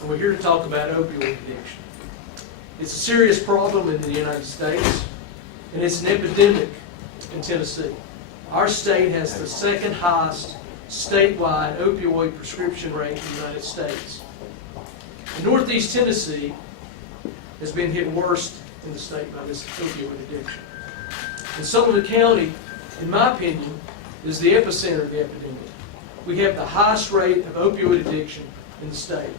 and we're here to talk about opioid addiction. It's a serious problem in the United States, and it's an epidemic in Tennessee. Our state has the second highest statewide opioid prescription rate in the United States. And Northeast Tennessee has been hit worst in the state by this opioid addiction. And Sullivan County, in my opinion, is the epicenter of the epidemic. We have the highest rate of opioid addiction in the state.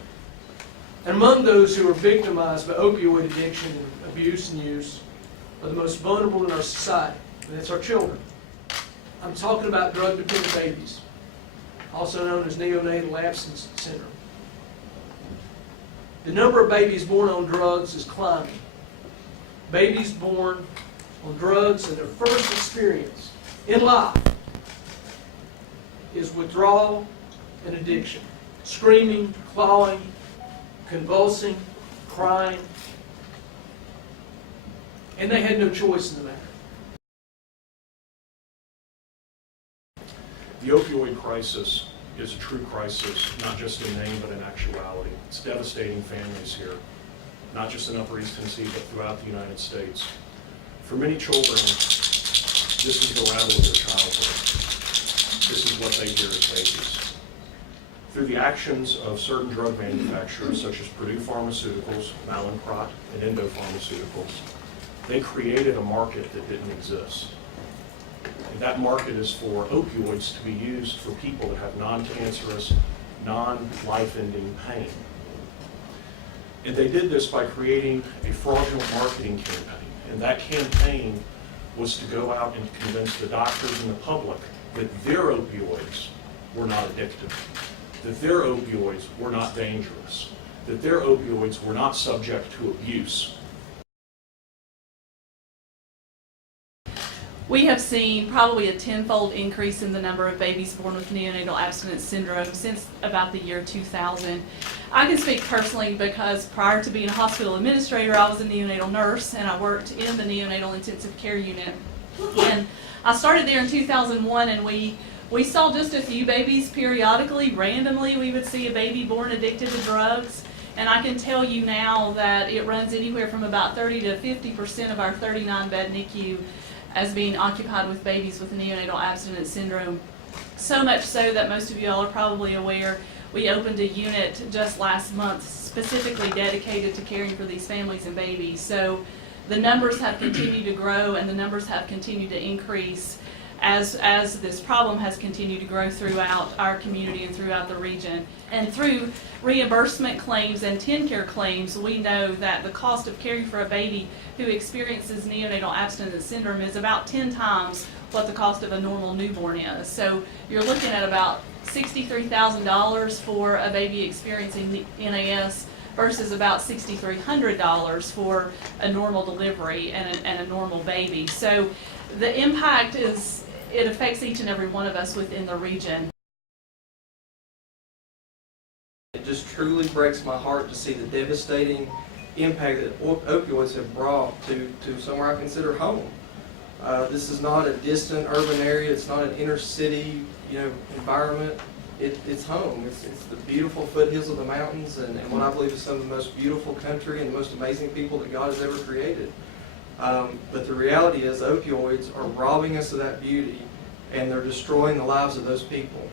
And among those who are victimized by opioid addiction and abuse and use are the most vulnerable in our society, and that's our children. I'm talking about drug-dependent babies, also known as neonatal abstinence syndrome. The number of babies born on drugs is climbing. Babies born on drugs and their first experience in life is withdrawal and addiction. Screaming, clawing, convulsing, crying. And they had no choice in the matter. The opioid crisis is a true crisis, not just in name but in actuality. It's devastating families here, not just in Upper East Tennessee but throughout the United States. For many children, this is the rattle of their childhood. This is what they hear as babies. Through the actions of certain drug manufacturers such as Purdue Pharmaceuticals, Mallinckrodt, and Endo Pharmaceuticals, they created a market that didn't exist. And that market is for opioids to be used for people that have non-cancerous, non-life-ending pain. And they did this by creating a fraudulent marketing campaign. And that campaign was to go out and convince the doctors and the public that their opioids were not addictive, that their opioids were not dangerous, that their opioids were not subject to abuse. We have seen probably a tenfold increase in the number of babies born with neonatal abstinence syndrome since about the year 2000. I can speak personally because prior to being a hospital administrator, I was a neonatal nurse and I worked in the neonatal intensive care unit. And I started there in 2001 and we saw just a few babies periodically, randomly. We would see a baby born addicted to drugs. And I can tell you now that it runs anywhere from about 30 to 50% of our 39-bed NICU as being occupied with babies with neonatal abstinence syndrome. So much so that most of you all are probably aware we opened a unit just last month specifically dedicated to caring for these families and babies. So the numbers have continued to grow and the numbers have continued to increase as this problem has continued to grow throughout our community and throughout the region. And through reimbursement claims and TennCare claims, we know that the cost of caring for a baby who experiences neonatal abstinence syndrome is about 10 times what the cost of a normal newborn is. So you're looking at about $63,000 for a baby experiencing NAS versus about $6,300 for a normal delivery and a normal baby. So the impact it affects each and every one of us within the region. It just truly breaks my heart to see the devastating impact that opioids have brought to somewhere I consider home. This is not a distant urban area. It's not an inner city, environment. It's home. It's the beautiful foothills of the mountains and what I believe is some of the most beautiful country and the most amazing people that God has ever created. But the reality is opioids are robbing us of that beauty and they're destroying the lives of those people.